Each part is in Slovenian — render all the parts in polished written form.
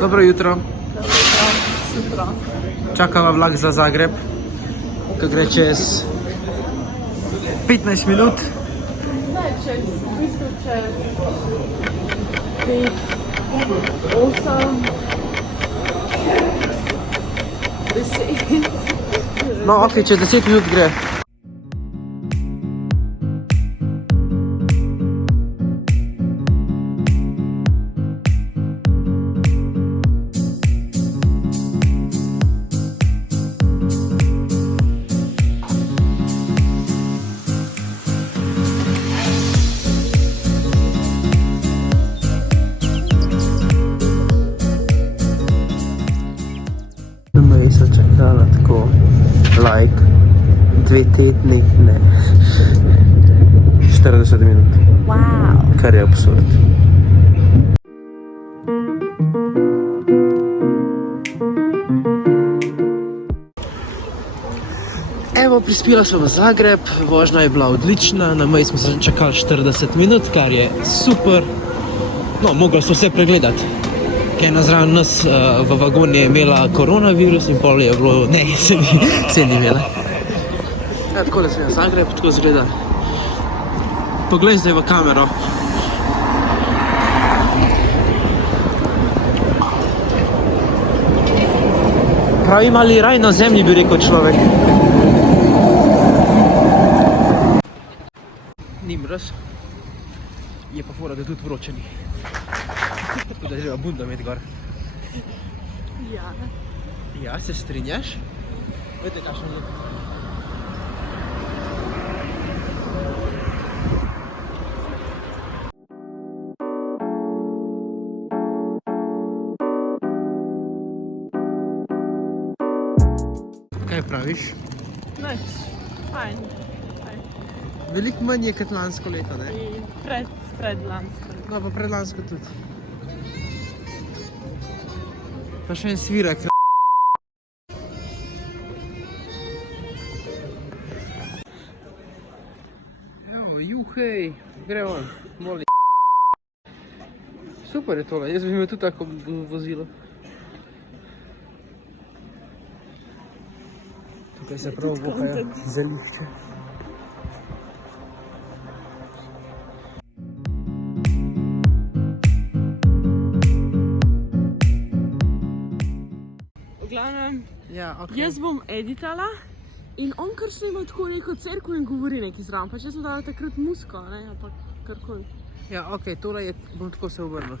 Dobro jutro. Sutra. Čakava vlak za Zagreb, ki gre čez 15 minut. Ne, čez, v bistvu čez 5, 8, 10. No, ok, čez 10 minut gre. Meji so čakala tako, like, 2 tedni, ne, 40 minut. Wow. Kar je absurd. Evo, prispela smo v Zagreb, vožnja je bila odlična, na meji smo se čakali 40 minut, kar je super. No, mogli so vse pregledati. Ena zraven nas v vagonu je imela koronavirus in pol je bilo, ne, se ni imela. Ja, takole sem v Zagreb, tako izgleda. Poglej zdaj v kamero. Pravi mali raj na zemlji, bi rekel človek. Ni mraz, je pa fora, da tudi vročeni. Tako da je treba bunda imeti gor. Ja. Ja, se strinjaš? Vete, kakšen je. Kaj praviš? Nič, fajn. Veliko manj je kot lansko leto, ne? In predlansko. No, pa predlansko tudi. Pa še en svirak. Evo, juhej, gre on, moli. Super je tole, jaz bi imel tudi tako vozilo. Tukaj se prav vohajo zelišče. Ja, okay. Jaz bom editala in on kar snima tako neko cerkev in govori nekaj zraven. Pa če sem dala takrat musko, ne, ampak karkoli. Ja, ok, tole je, bom tako se obrnil.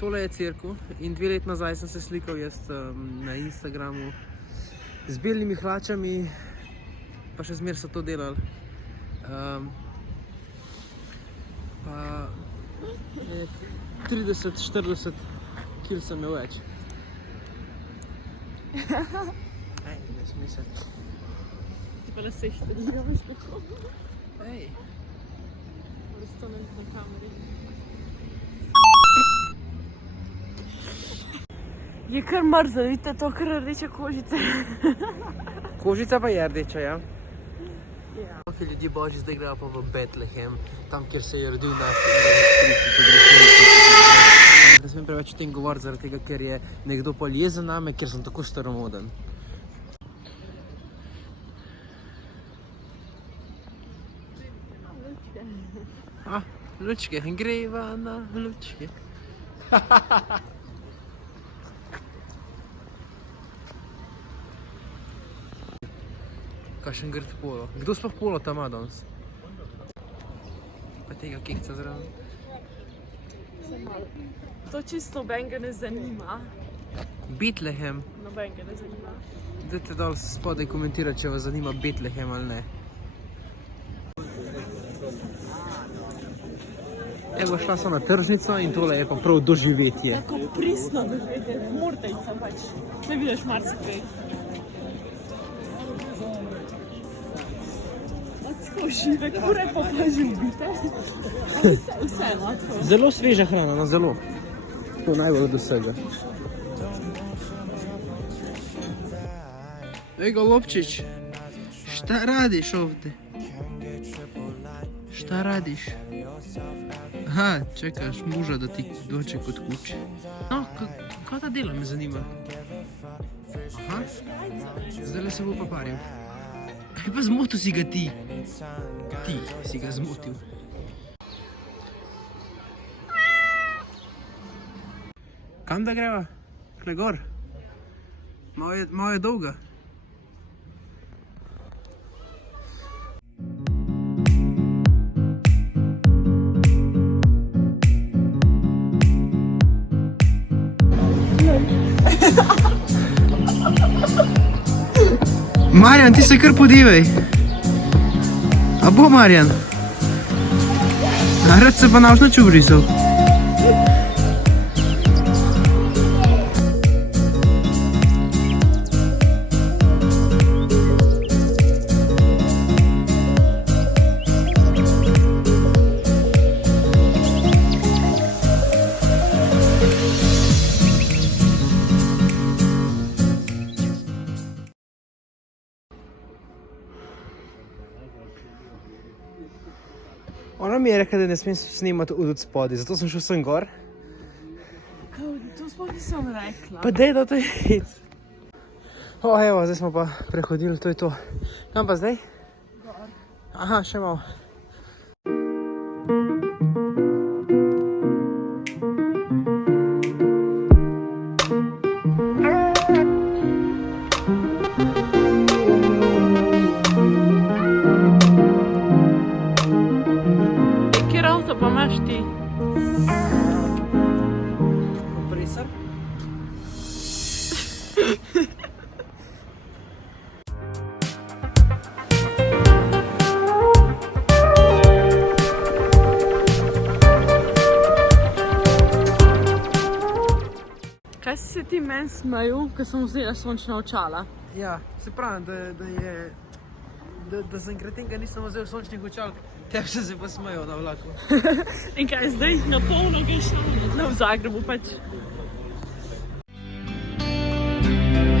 Tole je cerkev in 2 let nazaj sem se slikal jaz na Instagramu z belimi hlačami, pa še zmer so to delali. Pa 30-40 kil sem imel več. Ej, ne smisel. Ti pa lase što delaš kako? Ej. Moraš to nekaj na kameri. Je kar mrzlo, vidite to kar rdeče kožice. Kožica pa je rdeča, ja? Ja. Ok, ljudje božji, zdaj grejo pa v Betlehem, tam kjer se je rodil naš Kristus, so grešnici. Ne smem preveč o tem govoriti, zaradi tega, ker je nekdo pol jezen name, ker sem tako staromoden. Lučke, greva na lučke. Kakšen grd polo. Kdo sploh polo tam ima danes? Pa tega kekca zraven. To čisto nobenega ne zanima. Betlehem. Nobenega ne zanima. Dajte dol spodaj komentirati, če vas zanima Betlehem ali ne. Evo, šla sem na tržnico in tole je pa prav doživetje. Tako pristno doživetje, mordejca pač. Ne vidiš marsikaj. Žive kure pa živite. Vse lahko. Zelo sveža hrana, no zelo. To najbolj od vsega. Ej, golobčić, šta radiš ovdje? Šta radiš? Aha, čekaš muža da ti dođe kod kuće. No, Kaj ta dela, me zanima? Aha, zdaj se bo pa paril. Kaj pa zmotil si ga ti? Ti si ga zmotil. Kam da greva? Kle gor? Malo je dolga. Marjan, ti se kar podivaj. A bo, Marjan? Rad se pa naš nič obrisal. Ona mi je rekla, da ne smem snimati od spodaj, zato sem šel sem gor. To sploh nisem rekla. Pa dej, da to je hit. O, evo, zdaj smo pa prehodili, to je to. Kam pa zdaj? Gor. Aha, še malo. Kjer avto pa imaš ti? Kompresor. Kaj si se ti meni smejal, ko sem vzela sončna očala? Ja, se pravim, da sem kretenka nisem vzel sončnih očal, tebi se pa smejo na vlaku. In kaj zdaj? Na polno kaj šlo? No, v Zagrebu pač.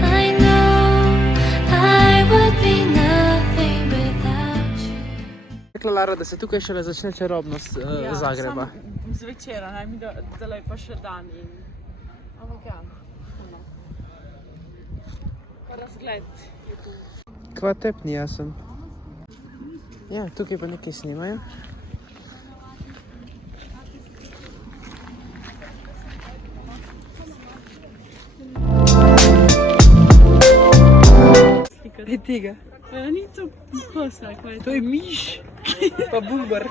I know I would be nothing without you. Rekla Lara, da se tukaj šele začne čarobnost Zagreba. Samo zvečera, naj mi delaj pa še dan in... Ampak ja, no. Pa razgled je tu. Kva tepni jasen. Ja, tukaj pa nekaj snimajo. Kaj tega? Ni to posla, kaj je to? To je miš, pa bumbar.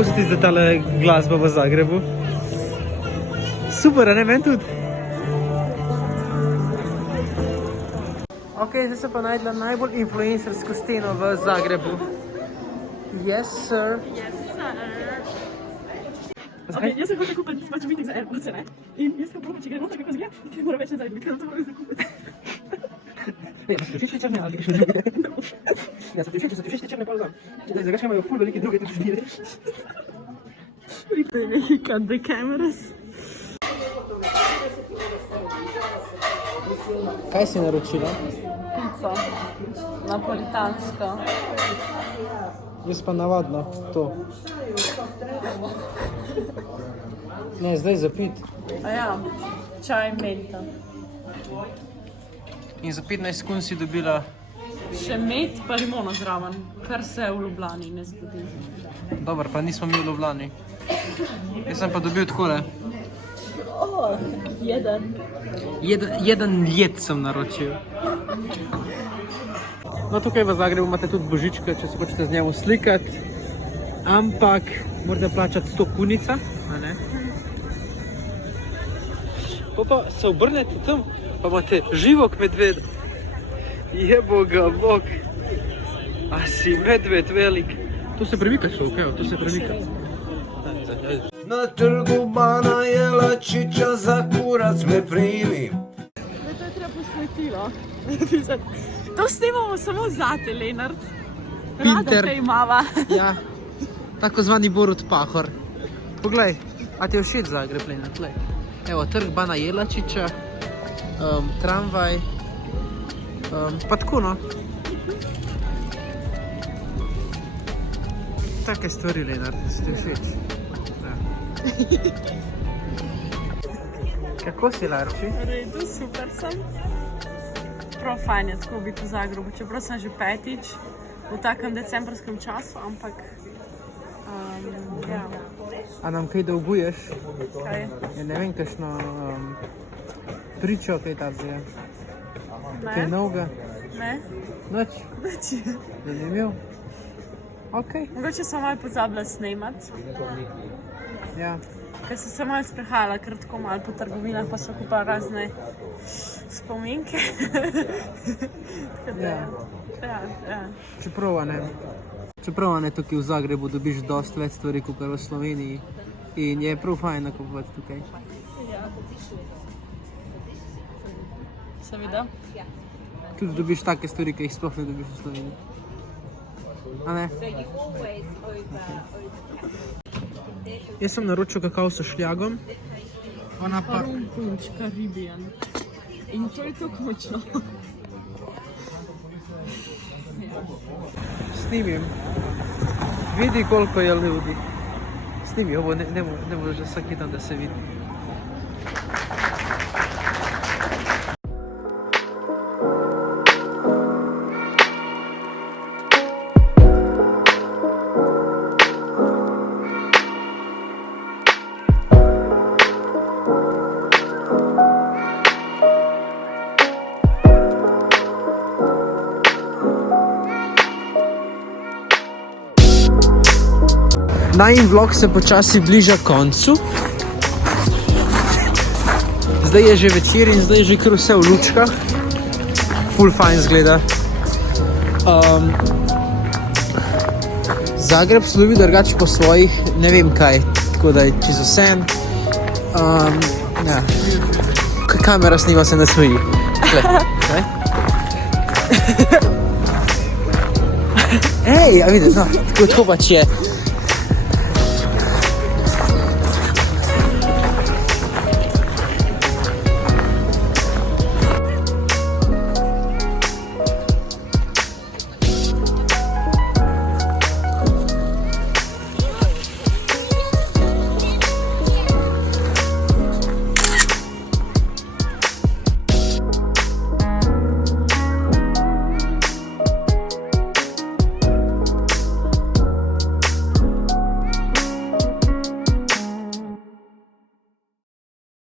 Kako se ti zdi tale glasba v Zagrebu? Super, a ne, meni tudi? Ok, zdaj sem pa najdla najbolj influencersko steno v Zagrebu. Yes, sir. Yes, sir. Ok, jaz se hočem kupiti pač meeting za AirPods, ne? In jaz ga probam, če gre noter, kako zgleda, in ti moram več nazaj, ker to moram zakupiti. Ja, so ti všeč te črne ali še druge? Ja, so ti všeč te črne, pa vzam. Zdaj imajo ful velike druge tudi zbire. To je neki cut the cameras. Kaj si naročila? Pico. Napolitansko. Jaz pa navadno to. Ne, zdaj za pit. A ja, čaj menta. In za 15 kun si dobila... Še med pa limono zraven, kar se v Ljubljani ne zgodi. Dobar, pa nismo mi v Ljubljani. Jaz sem pa dobil takole. O, jeden. Jeden jed sem naročil. No, tukaj v Zagrebu imate tudi božička, če se hočete z njemu slikati. Ampak morate plačati 100 kunica, a ne? Pa se obrnete tam, pa imate živog medveda. Jebo ga bog. A si medved velik. Tu se premika človek, evo, tu se premika. Na trgu Bana Jelačića za kurac me primi. To je treba posvetilo. To snimamo samo zate, Lenart. Rada Pinter. te imava. Ja, tako zvani Borut Pahor. Poglej, a ti je všeč Zagreb, Lenart, glej. Evo, trg Bana Jelačića. tramvaj, pa tako no. Take stvari, Lenart, si ti všeč. Ja. Kako si, Larči? V redu, super sem. Prav fajn je tako biti v Zagrebu, čeprav sem že petič v takem decembrskem času, ampak ja. A nam kaj dolguješ? Kaj? Ja, ne vem, kakšno pričo kaj ta zdaj. Kaj Ne? novega? Ne? Noč? Nič. Zanimiv? Ok, Mogoče sem malo pozabila snemati, ja. ker sem se malo sprehajala, ker tako malo po trgovinah, pa so kupila razne spominke. Tako da, ja. Čeprav ne tukaj v Zagrebu dobiš dosti več stvari kot v Sloveniji in je prav fajn nakupovati tukaj. Seveda. Tudi dobiš take stvari, ki jih sploh ne dobiš v Sloveniji. A ne? Jaz sem naročil kakao s šljagom. Ona pa... Rum punč, Caribbean. In to je tako močno. Snimim. Vidi koliko je ljudi. Snimi ovo, ne može svaki dan da se vidi. Najin vlog se počasi bliža koncu. Zdaj je že večer in zdaj je že kar vse v lučkah. Ful fajn zgleda. Zagreb slovi drugače po svojih, ne vem kaj, tako da je čisto vseeno. Ja. Kamera snima se na svoji. Ej, a vidiš, no, tako pač je.